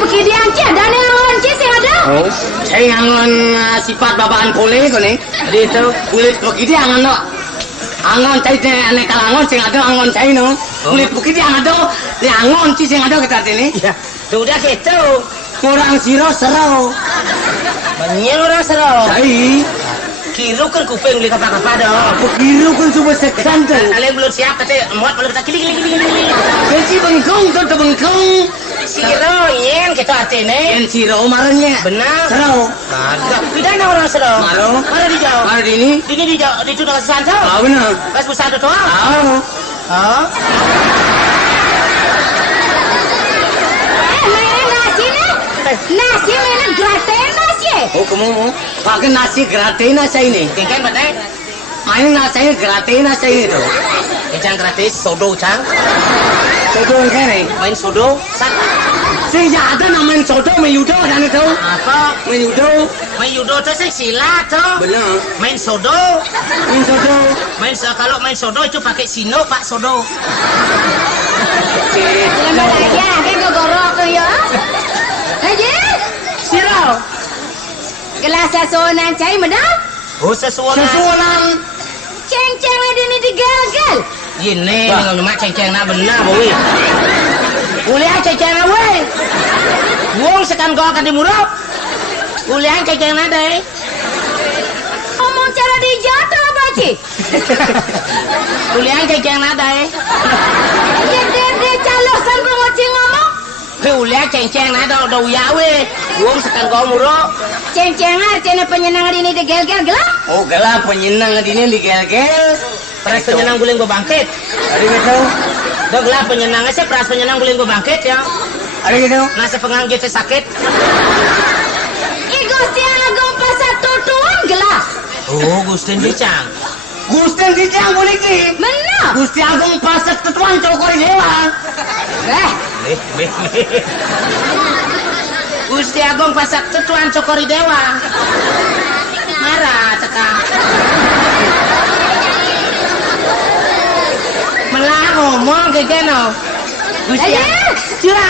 pergi dia aja dan lawan sih ada. Oh, saya ngangon sifat babaan boleh kok nih. Jadi itu kulit pergi dia ngangon angon saya ane kalangon sing ada angon saya no. Kulit pergi dia ada di angon sih sing ada kita ini. Ya, udah gitu. Orang siro serau. Banyak orang sero. Saya Kiro kan kuping beli kapal-kapal dah. aku kira kan cuma sekan tu. Kalian belum siap kata muat belum tak kili. Jadi bengkong tu bengkong. Kiro yen kita hati ni. Yang siro marahnya. Benar. Serau. Ada. Pidana orang sero. Maro. Mana di jauh? Mana di ini? Ini di jauh. Di tu nak santai. Ah benar. Pas pusat tu ah. Ah. Ah. Mainan nasi ni. Nasi mainan gratis nasi. Oh kamu pakai nasi gratis nasi ini. Kengkeng betul. Main nasi gratis nasi ini tu. Kengkeng gratis sodo cang. Sodo kan ni. Main sodo. Sat. Sing ada nama main sodo main judo kan itu. Apa? Main judo. Main judo tu saya silat tu. Benar. Main sodo. Main sodo. Kalau main sodo itu pakai sino pak sodo. Jangan beraya, kan kau gorok tu ya. Aje. Sirau. Gelas sonan cai mana? Oh sesuatu. Sesuatu. Ceng-ceng ada ni digagal. Ini dengan mak ceng-ceng nak benar boy. Kuliah ceng-ceng nak boy. Wong sekan kau akan dimuruk. Kuliah ceng-ceng nak deh. Omong cara dijatuh apa cik? Kuliah ceng-ceng nak deh. Dia calok sanggup ngoceng ngomong. Kuliah ceng-ceng nak dah uyawe. Wong sekan kau muruk. Ceng-ceng artinya penyenangan ini digagal gelap. Oh gelap penyenang ini digel-gel. Peras penyenang guling berbangkit. Ada gitu. Dah gelap penyenang saya peras penyenang guling berbangkit ya. Ada gitu. Nasi pengang kita sakit. Gusti Agung pasar tutuan gelap. Oh Gustin Dicang. Gusten dijang boleh ki. Mana? Gusti Agung pasat ketuan cokor dewa. Gusti Agung pasak tetuan cokori dewa. Marah cekang. Melah ngomong ke geno. Gusti Cira.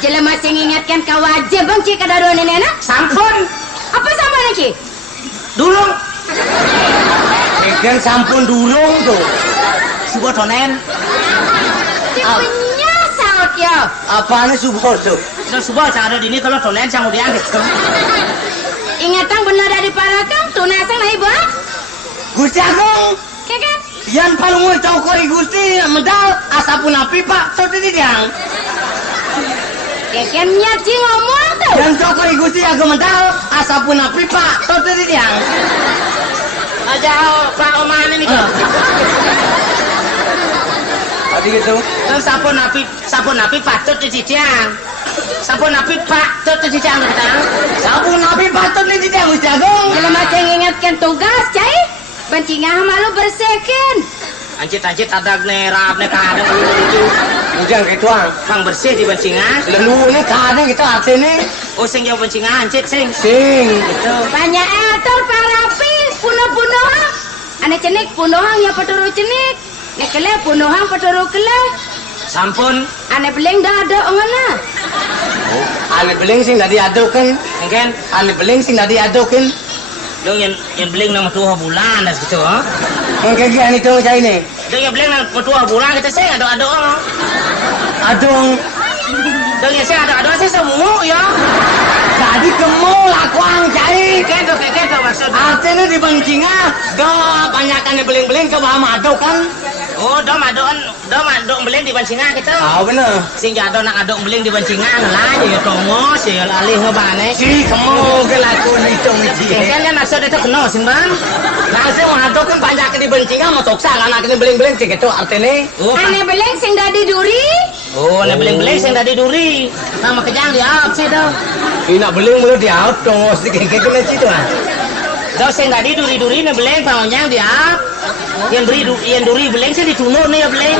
Jelas masih ingatkan kau wajib bang cik kada dua nenek nak? Sampun. Apa sama lagi? Dulung. Ikan sampun dulung tu. Subuh tonen. Tipenya saut ya. Apaan subuh tu? Subuh cara di ini kalau tonen sang udian gitu. Ingatan benar dari parakang tunasang lah ibu. Gusti Agung. Kakak. Yang paling mau cokori Gusti medal asapun api pak. Tuh dijang. Kakaknya cik ngomong tu. Yang cokori Gusti Agung medal asapun api pak. Tuh dijang. Aja Pak Oman ini kok. Tadi gitu. Sabun api patut dicicang. Sabun api patut dicicang kita. Sabun api patut dijang Gusti Agung. Jelas macam ingatkan tugas cai. Bencingah malu bersihkan. Anjit ada nerap ne kadang itu. Ujang ketuang. Pang bersih di bencingan. Lalu ini kadang kita hati ni. Oh sing jauh bencingan anjit sing. Sing. Banyak atur parapi punuh-punuhan. Ane cenik punuhan yang peturu cenik. Nekele punuhan peturu kele. Sampun. Ane beling dah ada ngana. Oh, ane beling sing dah diadukan. Engken Ane beling sing dah diadukan. dong yang beling nang 2 bulan dah gitu ha. Mungkin kian itu macam ini. Dong yang beling nang 2 bulan kita sing ada Adung. dong yang sing ada saya semua ya. Jadi kamu lakuang cai. Kento maksud. Artinya di bencingan. Dah banyakkan beling-beling ke bawah madu kan. Oh, dong beling di bencingan kita. Ah benar. Sing jado nak aduk beling di bencingan lah ya tongo si alih ngebane. Si kamu ke lakon itu Kan kan maksud itu kena sih bang. Nasi madu kan banyakkan di bencingan mau toksa anak ini beling-beling cik itu artinya. Oh, Ane beling sing dah diduri. oh, nak beling-beling sing tadi duri. Nama kejang dia apa sih dah? Ini nak beling mulu di auto sedikit kena situ ah. Dah sing tadi duri nak beling panjang dia. Yang duri beling sih ditunuk nih ya beling.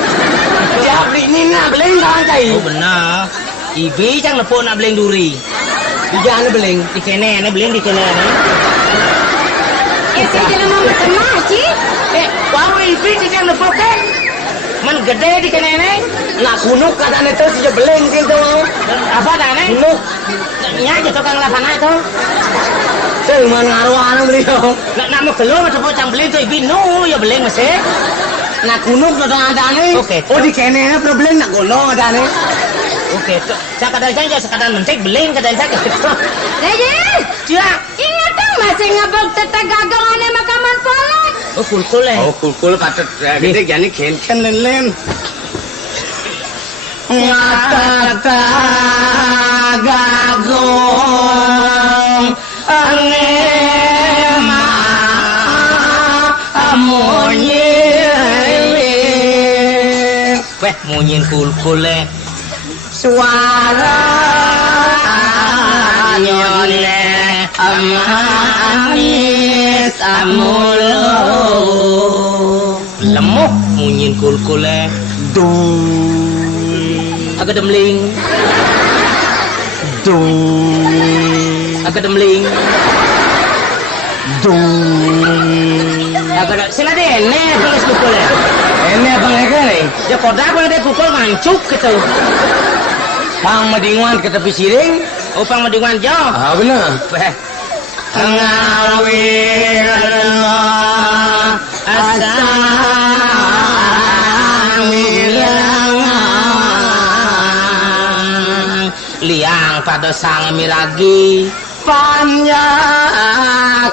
Ya beli ini nak beling dah cai. Oh benar. Ibi cang lepon nak beling duri. Jangan beling. Di kene beling di kene ni. Saya jelas mau bertemu cik. Wow ibi cang lepon kan. Man gede di kene nih. Nak kunuk katanya tuh si beleng gitu. Apa tane? Kunuk. Nya aja tukang lapana itu. Tuh mana arwah anak beliau. Nak mau keluar atau pocang beli itu binu ya beleng masih. Nak kunuk katanya ada nih. Oke. Oh di kene apa beleng nak gunung ada nih. Oke, sekadar saja sekadar mentik beling kadang saja. Jadi, Cia. ingat dong masih ngebok teteh gagangannya makaman polek. Oh, kul-kul eh. Oh kul patut gede jadi ken len. Ngata gagong ane ma amonye. Weh, munyin kul-kul eh. Suara nyole amanis amulo Lemuh munyin kul-kul eh. Agak demling. Agak demling. Agak sila deh, nih tulis kul eh. ini apa nih? Ya kodak apa deh kul mancuk gitu. Pang madinguan ke tepi siring. Upang madinguan jo. Ah benar. Weh. Ngawirna asamilang Liang pada sang miragi panya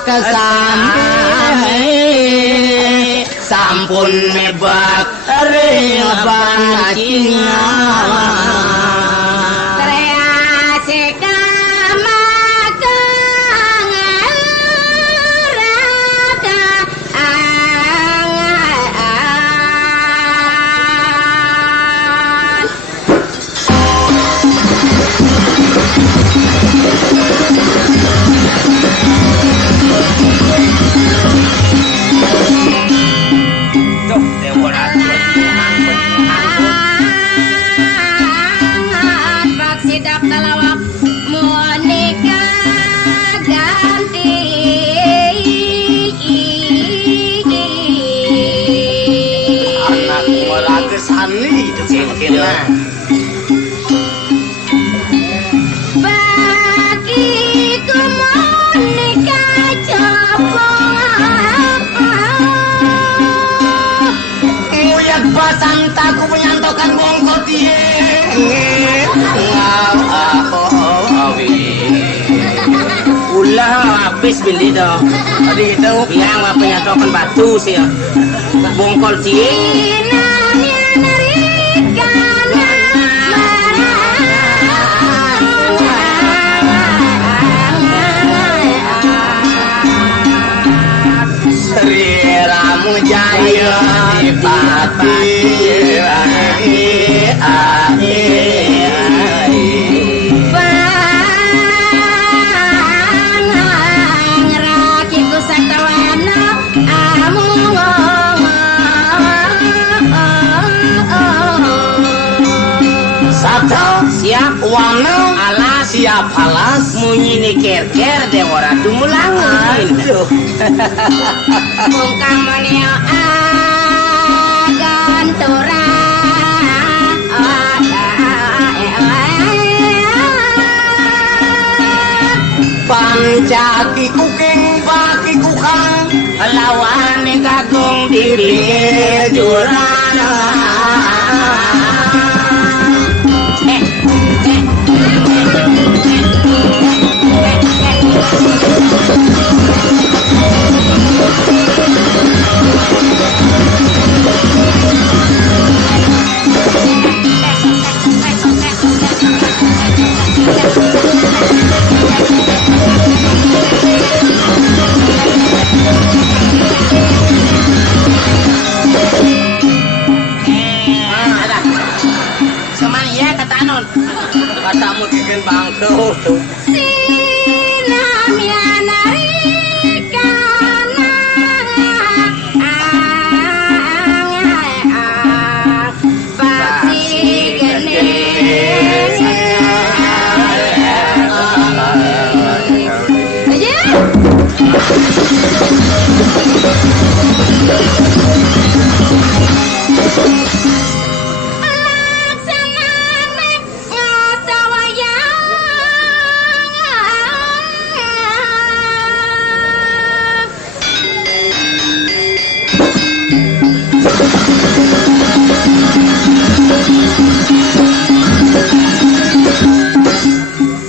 kesami sampun mebak ring bancingan. Kreasi kamakang raka angan. tuh dewa Pak sidap talawak menikah ganti. Anak meraga sani itu Kena. Bagiku menikah coba. Nguyat batang taku penyantokan bongkot ye. Ulah habis beli dah. Tadi itu Yang apa nyatokan batu sih ya. Bongkol sih. Inamnya narikan Sri Ramu Jaya Dipati rakiku saktawana amu. Satu Siap Wano alas siap halas. munyi ni ker-ker dewara dumulangin. Bungkang menio agantura. Pancaki kuking baki kukang Lawan ni kagung di pinggir jurang. Semania kata anon. katamu bikin bangkau tuh. Sinamnya narikan pasti gede.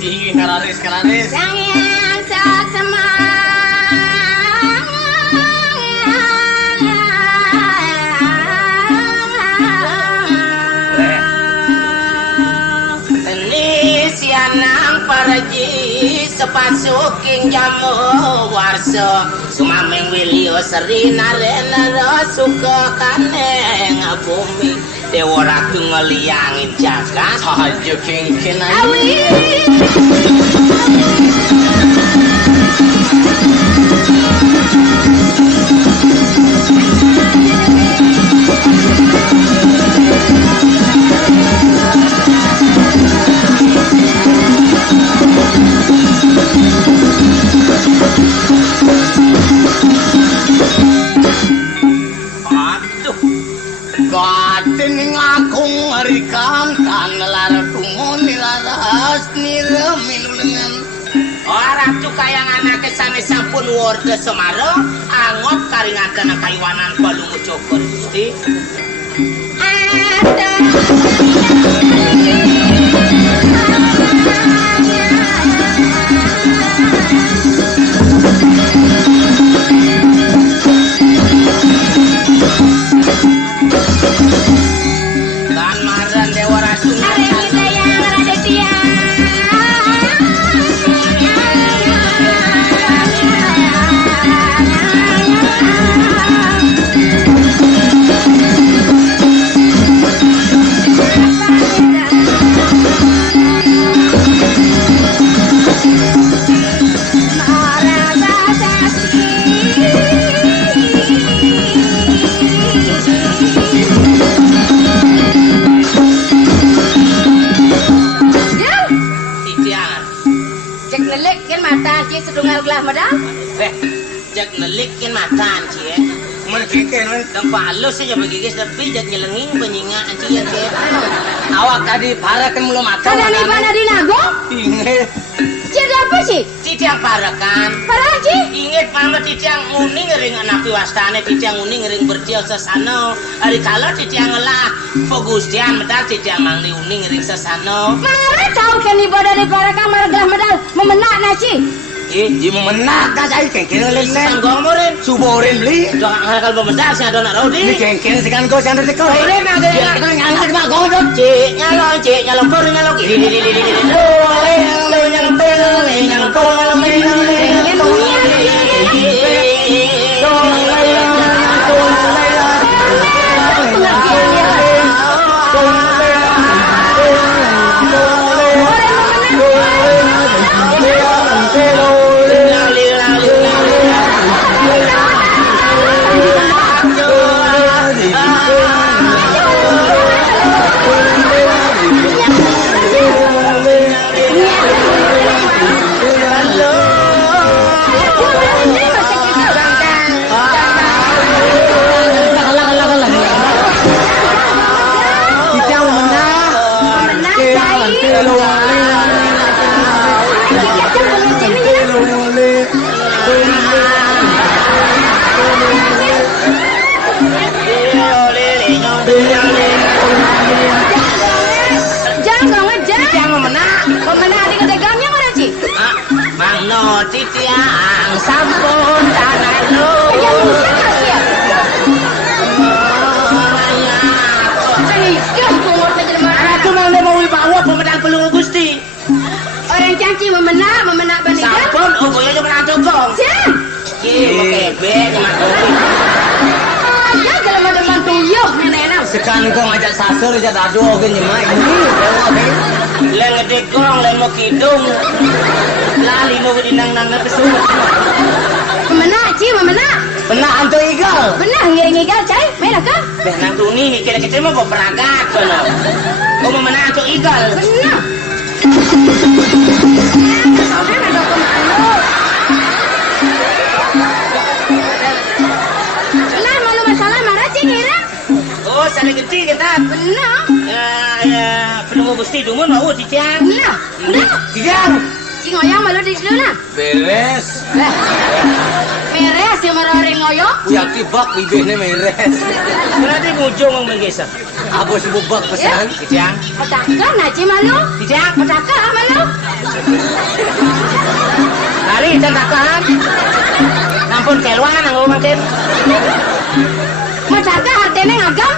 Ih, kalaris. Yang Ini sianang paraji sepasuking jamu warso sumameng wilio seri narena suka kaneng bumi dewa ratu ngeliangin jagat Sahaja kengken awi. aduh Gaten ngaku ngerikan kan lara tumoni laras niramin dengan orang tuh kayang anak kesane sampun warga Semarang angot karingatan kaiwanan balung ucokor gusti dan maran dewa ratu Cek nelik kan mata cik sedungal gelah madang. jak nelikin mataan cie men kengken men dan palus saja begigis tapi jak nyelenging penyinga ancian cie awak tadi parakan mulo makan Kada ni bana di nago? inget Jadi apa sih? titiang parakan Parah cik? inget pama titiang uning ring anak piwastane titiang uning ring bertiau sesano hari kala titiang lah pegustian medal titiang mangli uning ring sesano Mangara tahu kan ibadah di para kamar gelah medal memenak naci. di memenak ka sai kengken len sanggong morin suborin beli doang ngakal pemedal sih ada nak ni rodi kengken sekan go sandar teko Ore na de ngangat ma go dot cik nyalong por nyalong kiri nyalong titiang sampun tanalo aku mau mau bawa pemedang peluru gusti Orang canci memenak banikan. sampun oh boleh juga pernah cokong Cek. mau kebek Ya kalau ada mantu yo nenek. sekan go ngajak sasur ja dado ge nyemai leng ngedekong leng mau kidung lali mau dinang nang pesu Memenak ci memenak. pernah antu igal Benar ngiring igal cai. Main kan? beh nang tuni kira-kira mau peragat kono oh mau menang cok igal Benar. Sampai ada pemalu. Benar malu masalah marah ci ngira. oh sana gede kita Benar. peluru gusti dumun mau titiang Benar. Benar. tigang Ci ngoyang malu di sini nah. beres Meres yang marah orang ngoyong. uyak tibak bibihne meres berarti ujung ang menggeser. Apa si bubak pesan? Kijang. Petakan aja malu. Kijang. Petakan malu. Hari dan takan. Nampun keluan ang makin. Petakan artinya ngagam.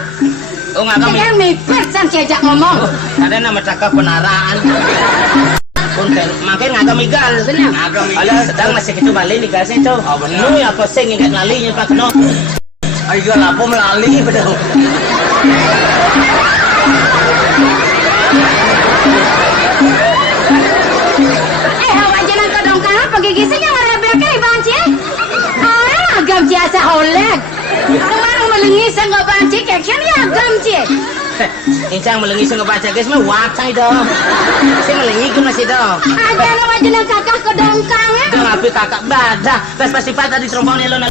Oh ngagam. Jangan mipet san diajak ngomong. Ada nama cakap penaraan. Pun makin ngagam igal. Benar. Agam Ala sedang masih gitu balik nih guys itu. benar. Nu apa sing ingat lali nya Pak Keno. Ayo lapo melalui betul. Hawa jalan ke dongkang pergi gisinya merebelkan ibanci. Agam jasa holek. Kemana melengi sengok banci kekian ya agam cie. Incang melengi sing baca guys mah wakai dong. Sing melengi ku masih dong. Ada nama jenang kakak ke dongkang Dong api kakak badah. Pas festival tadi terompong dia lo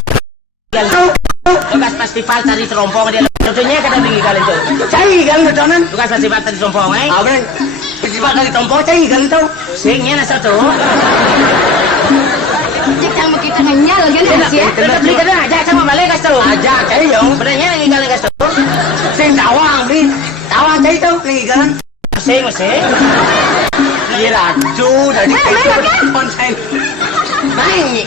Tugas festival tadi terompong dia. Contohnya kada tinggi kali itu. Cai kan kedonan. Tugas festival tadi terompong Abang. Pejibat dari tompok cai kan tau. Singnya na satu. Cik sama kita ngenyal kan hasil. Tetap beli kada aja sama balik kas tu. Aja cai yo. Bedanya tinggi kali kas tu. Sing tawang di. Tawang cai tau nih kan. Sing. Iya raju dari konsen. Baik.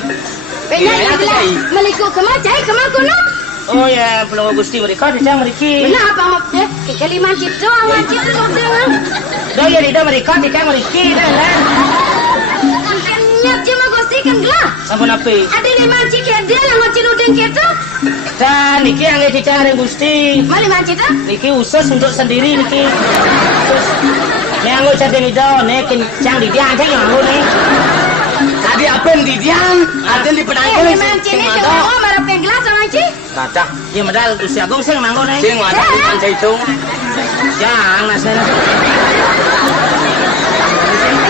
Benar lah. Meliku kemana cai kemana kuno. Oh ya, belum Gusti mereka dijang mereka. Benar apa maksudnya? Kekaliman cipto awan cipto maksudnya. Dah ya tidak mereka dijang mereka dah lah. Nyap cuma gosi kan gelah. Sampun api. Ada lima cik ada yang ngocin udeng kita. Dan niki yang dijang dengan Gusti. Mana lima cik tu? Niki usus untuk sendiri niki. Usus. Yang aku cari ni dah, ni kencang di dia aja yang aku ni. Tadi apa yang di diam? Ada di penanggung. Lima cik ni cuma marah penggelas sama cik. Kata, dia medal Gusti Agung sing manggo ni. Sing ada di pantai itu. Jangan nasnya.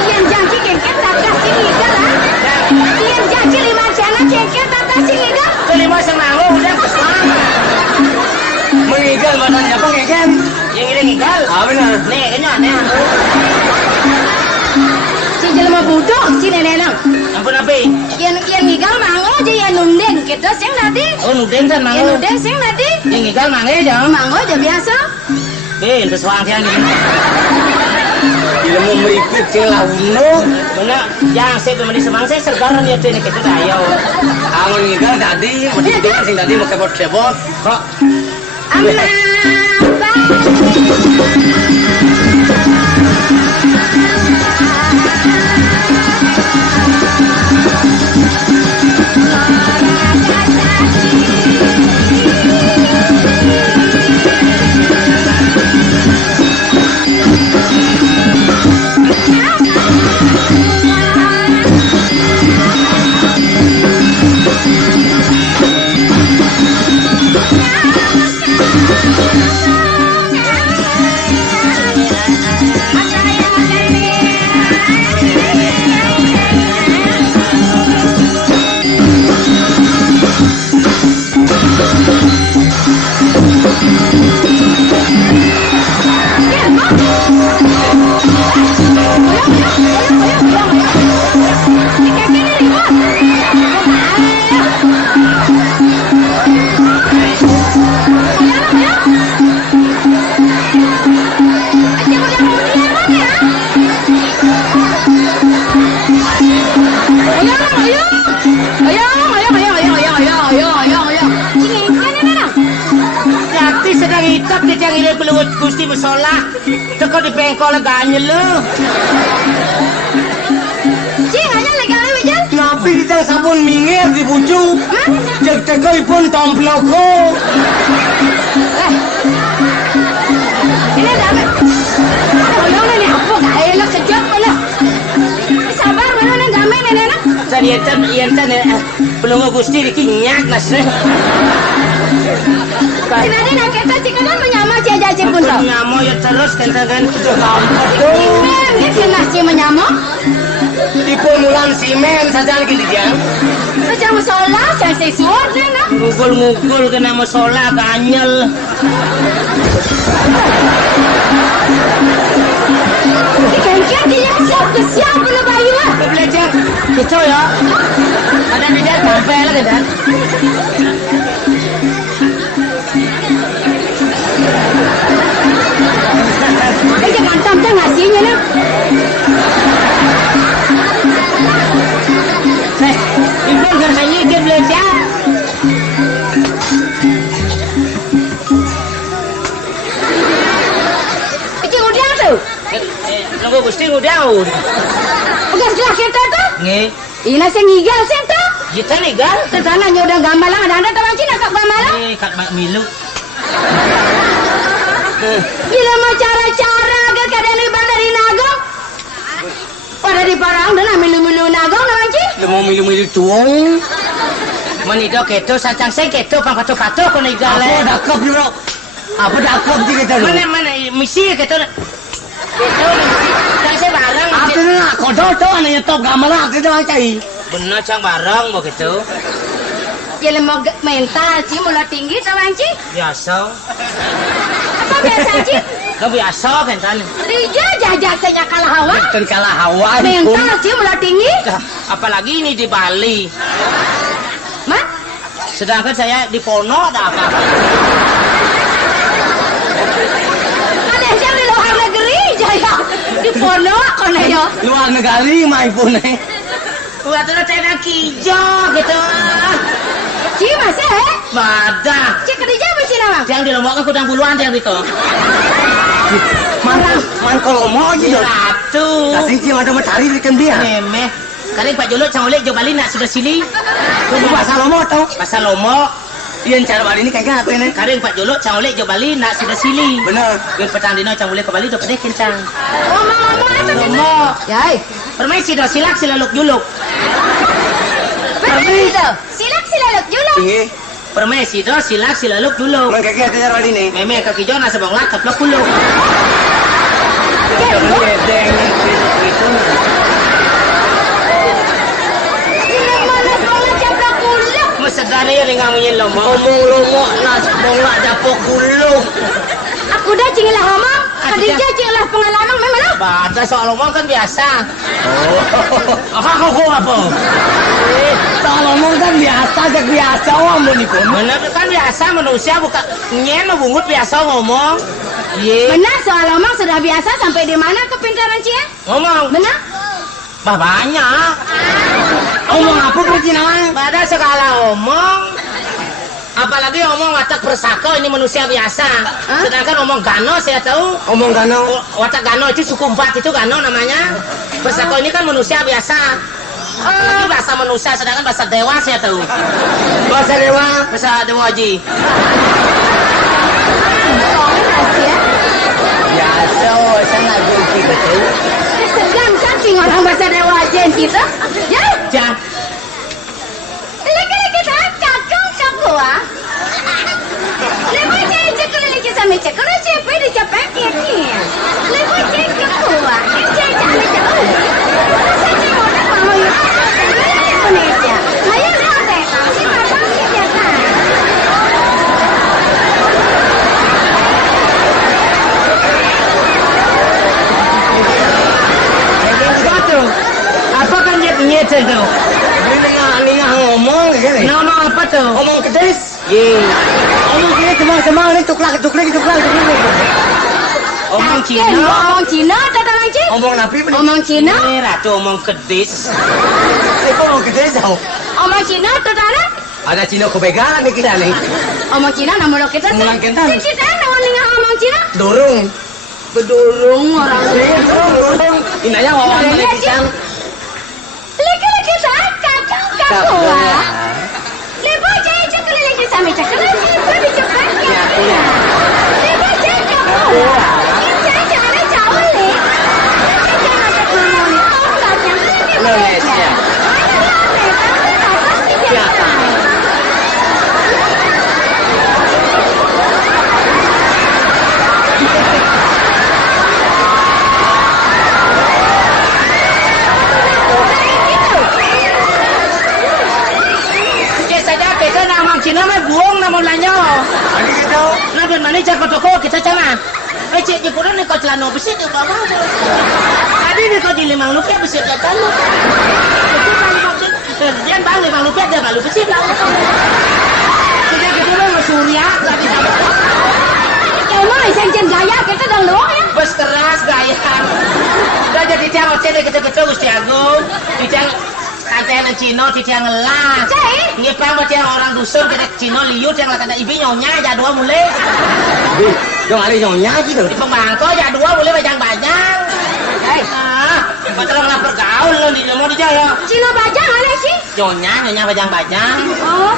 Yang janji kengket tak sini kan? Yang janji lima cina kengket tak sini kan? Kelima sing manggo udah kesan. Mengigal badannya apa ngigal? Yang ini ngigal. Benar. Nih, kayaknya aneh. Si jelma budok si nenek nang. Ampun api. Yang ngigal mango je yang nundeng kita sing nadi. Oh, nudeng kan Yang manggo. nundeng sing nadi. Yang ngigal mangga aja. Mango je biasa. Ben, pesuang tiang ni. Bila mau meripit sing launo. Mana, yang saya pemandi semang saya sergaran ya tu ni kita dah yo. Angon ngigal tadi, mesti dia sing tadi mau kebot-kebot. Kok Amma. Gusti bersolah, teko di bengkol ganyel lu. Cing hanya legal wijan. Ngapi kita sabun minggir di bucu. Cek-cek pun tomploko. Ini dah. Orang ni apa gaya nak kejap mana? Sabar mana nak damai mana nak? Tadi yang belum Gusti dikinyak nasnya. Sebenarnya nak kata cik kan menyamar cik aja cik pun tau. Nyamo ya terus kan. Simen, ni si nasi menyamar. Tipu mulan simen saja lagi di dia. Macam musola, saya sesuatu ni nak. Ngugul kena musola ganyel. Ikan dia siap belum bayu ah. Belajar, itu ya. Ada di dia sampai lah kan. Gusti ngudaun. Begas gelah kita tuh. Nggih. Ina sing ngigal sih tuh. Kita nigal. Tetananya udah gambalang ada taman Cina kok gambalang. Kat milu. Gila mau cara-cara ke keadaan ibadah dari nagong. Pada di parang dan milu-milu nagong taman Cina. Lu mau milu-milu tuong. Manido keto sacang seng keto pang pato-pato ko nigal. Apa dakap bro? Apa dakap di kita lu? Mana misi keto. Keto misi. Kan saya barang. Apa na kodo to ananya top gamala kita mang cai. Bener cang barang mau gitu. Gila mau mental Cina mulai tinggi taman Cina. Biasa. Apa biasa Cina? Gak biasa kan. Rija jajak saya kalah hawa. Kan kalah hawa. Mental Cina mulai tinggi. Apalagi ini di Bali. Mat? Sedangkan saya di Pono ada apa? Ada yang di luar negeri jaya. Di Pondok kono yo. Luar negari mai pun eh. Buat itu saya kijo gitu. Ci masih eh? Badak. Cik kerja masih nama. Yang di Lombok kan kudang buluan yang itu. Man kalau mau gitu. Satu. Kasih dia ada matahari di dia. Memeh. Kali Pak Jolo cangolek jo Bali nak sudah sini. Tunggu pasal lomo tau. Pasal Lombok. Iya cara Bali ini kayak apa ini? Kali Pak Jolo cangolek jo Bali nak sudah sini. Bener. Yang petang dino cangolek ke Bali jo kedek kencang. Ngomong-ngomong apa sih? Lombok. Yai. Permisi do silak silaluk juluk. Permisi do. Silak silaluk juluk. Iya. Permisi do silak silaluk juluk. Mang kayak cara Bali ini. Memeh kaki jo nasa banglat keplok kuluk. Mesegane ya dengan nyin lomo. Ngomong lomo nas bola dapok kulung. Aku dah cinglah ngomong. Khadijah cinglah pengalaman memang lah. Bada soal ngomong kan biasa. Aku apa? Soal ngomong kan biasa, jak biasa ngomong nih pun. Bener kan biasa manusia bukan nyen bungut biasa ngomong. Iya. Benar soal ngomong sudah biasa sampai di mana kepintaran Cia? Ngomong. Benar? Bah banyak. Ngomong apa percintaan? Pada segala omong. Apalagi omong watak persako ini manusia biasa. Sedangkan omong gano saya tahu. Ngomong kano. Watak gano itu suku 4 itu gano namanya. Persako ini kan manusia biasa. Apalagi bahasa manusia sedangkan bahasa dewa saya tahu. Bahasa dewa. Bahasa dewa haji. Biasa, sangat gusti betul. Segan saking orang bahasa dewa jen kita. Ya? Jah. Lagi-lagi tak kakak kakua. Lepas saya cekul lagi sama cekul siapa di capek ini. Lepas saya kakua. Saya jangan jauh. Saya cekul orang mau ya. Indonesia. Saya lihat deh. Si mata si jasa. Apa kan nyet itu? Ini ngomong gini. Nama apa tuh? Ngomong kedes. Ye. Ngomong gini semang ini tuklak. Omong Yakin, Cina. Omong Cina datang lagi. Ngomong napi bener. Omong Cina. Ini ratu omong kedis. Siapa ngomong kedes tau? Omong Cina tetara. Ada Cina kebegalan nih kita nih. Omong Cina nama lo kita. Mulang kita. Kita nama ningan Omong Cina. Dorong. Bedurung orang. Dorong. Ini aja wawan Iya, pisang. Lagi-lagi tak kakak kakua. Lepas saya cekul lagi sama cekul siapa di cepat ya. Lepas saya kakua. Saya jangan jauh le. Saya jangan cekul moni. Oh, tak jangan lagi Malaysia. Siapa? Kita nama Cina mah buang nama lanyo. Ini kita. Nah ben mana cak toko kita cana. Cek jekuran ni kau celana besi ni bawa. Tadi ni kau di 5 rupiah besi kelihatan lu. Dia bang 5 rupiah dia malu besi lah. Sudah gitu mah surya lagi sama. Emang isen gaya kita dah luang ya. Bes keras gaya. Dah jadi tiang hotel kita Gusti Agung. Tiang kanten Cino tiang ngelah. Cai. Ini pang tiang orang dusun kita Cino liu tiang lah kata ibi nyonya aja dua mulai. Dong ada nyonya gitu. Di pemangko aja dua mulai bajang-bajang. Patrang lapar gaul lo di mau di jaya. Cina bajang mana sih? Nyonya bajang-bajang. Oh,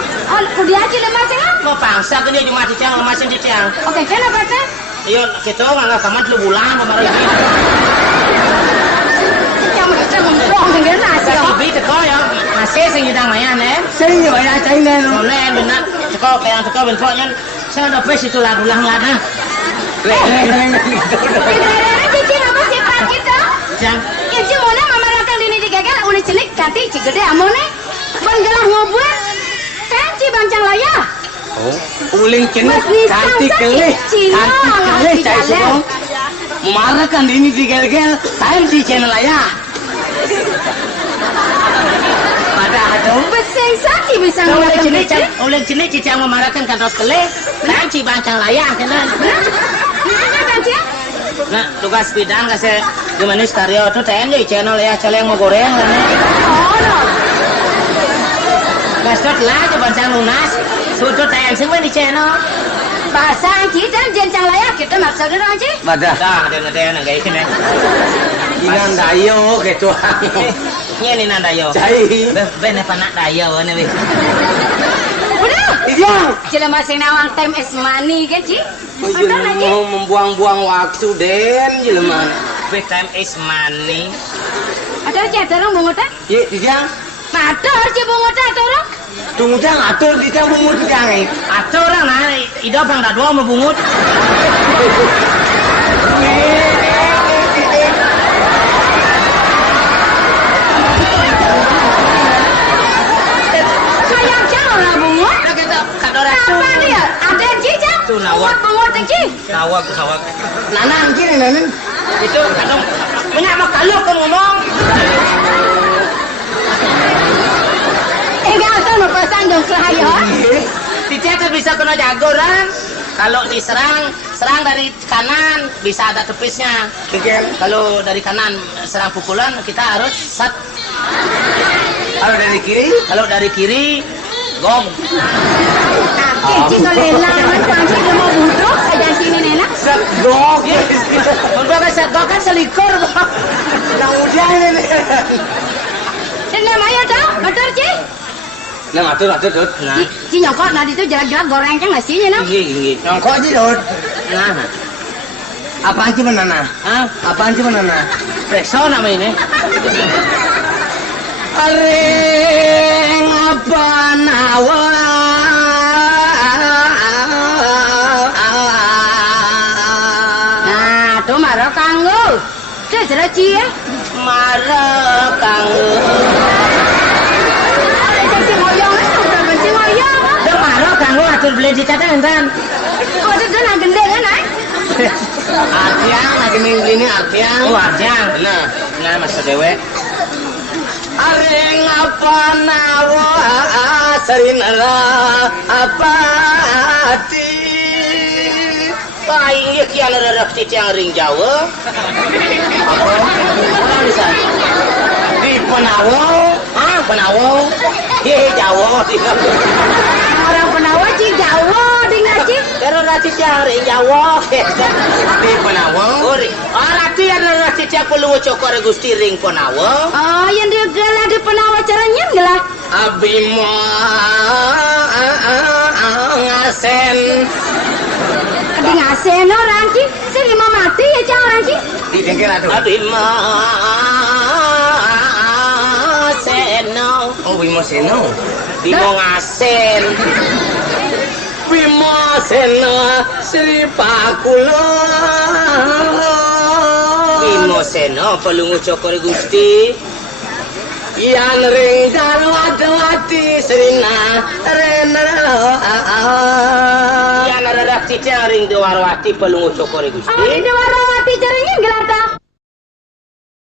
kudia cina masing ah? Kok pangsa ke dia di mati cang, masin di cang. Oke, kenapa teh? Iyo, kita nggak kaman lu bulan kemarin ini. Yang mereka ngomong dengan nasi. Ibi teko ya, masih sing hidang mayan eh. Sering ya banyak cai nih. Boleh benar. Teko kayak teko bentuknya. Saya udah pes itu ladulang lada. Cici apa sifat gitu? Jang. Cici mana mama rakang dini digagal udah celik ganti cigede amone. Banggalah ngobut. Kan ci bancang laya. Oh, uling kena kanti kelih cai suruh. Marah kan ini digel-gel, time di channel ya. Pada ada. Beseng sakit bisa ngelakuin cici. Uling cilik cici yang memarahkan kantos kelih, kanci bancang layak kena. Mana kan cia? Nah, tugas bidang kasih gimana stereo tuh TNI channel ya, celeng mau goreng kan. Oh, no. Gastot lah ke bancang lunas. Sudah tayang semua di channel. Bahasa kita jencang layak kita maksudnya apa sih? Pada. Dah, ada kayak ini. Inan dayo gitu. Ini nih nanda yo. Cai. Bener panak dayo nih. Udah. Iya. Cila masih nawang time is money kan Ci? Ada lagi? Mau membuang-buang waktu den jelema. Time is money. Ada Ci ada orang bungutan? Ye, dia. Ada Ci bungutan ada orang? Tunggu jang atur kita bungut jang. Atur orang nah, ido bang dah dua mau bungut. Sayang jauh lah bungut. Apa dia? Ada Ci jang? Tuh, nawak. Bungut Ci. Kawak. Nanang kini nanan. Itu kadang banyak mah kalau kan ngomong. Enggak ada mau pasang dong kelahaya. Tidak bisa kena jago kan? Kalau diserang, serang dari kanan bisa ada tepisnya. Kalau dari kanan serang pukulan kita harus sat. Kalau dari kiri gong. Cici kalau lelang panci dia mau budok saja sini nena. Sat gong. Untuk sat gong kan selikur. Nah udah ini. Dan namanya dah, betul Ci? Nah atur. Nah, Ci nyokot nanti itu jalan-jalan goreng kan nasinya nah. gini. Nyongkok aja dot. Nah, Apaan sih menana? ah, Apaan sih menana? preso nama ini. Areng apa nawa? Nah, tuh marah kanggo. Tuh jelas Ci ya. Marah kanggo. Cici ngoyong lah, udah benci ngoyong. Udah marah kanggo atur beli di catatan kan. Kok itu tuh nak gede kan ay? Artiang lagi minggu ini artiang. Oh, arjang. Nah, masa dewe. Areng apa nawa sarinara apa hati. Paling kian ada yang ring Jawa. Apa? Orang di sana. Di Penawo. Ah, Penawo. Jawa. Orang penawa Ci Jawa dengan Ci. Pero rati yang ring Jawa. Di Penawo. Rati ada rati yang perlu cokor Gusti ring Penawo. Oh, yang dia gelar di penawa caranya gelar. Abimo ngasen. Di ngasen orang Ci. Sini mau mati ya Ci orang Ci. Di bengkel aduh. Abima Seno. Oh Bimo Seno. Bimo ngasen. Bimo Seno Sri Pakulo. Bimo Seno perlu cokor Gusti. Yan ring dalwat-wati Srina Rena. Yang ada rati yang ring Dewarwati perlu cokor Gusti. Oh, di Dewarawati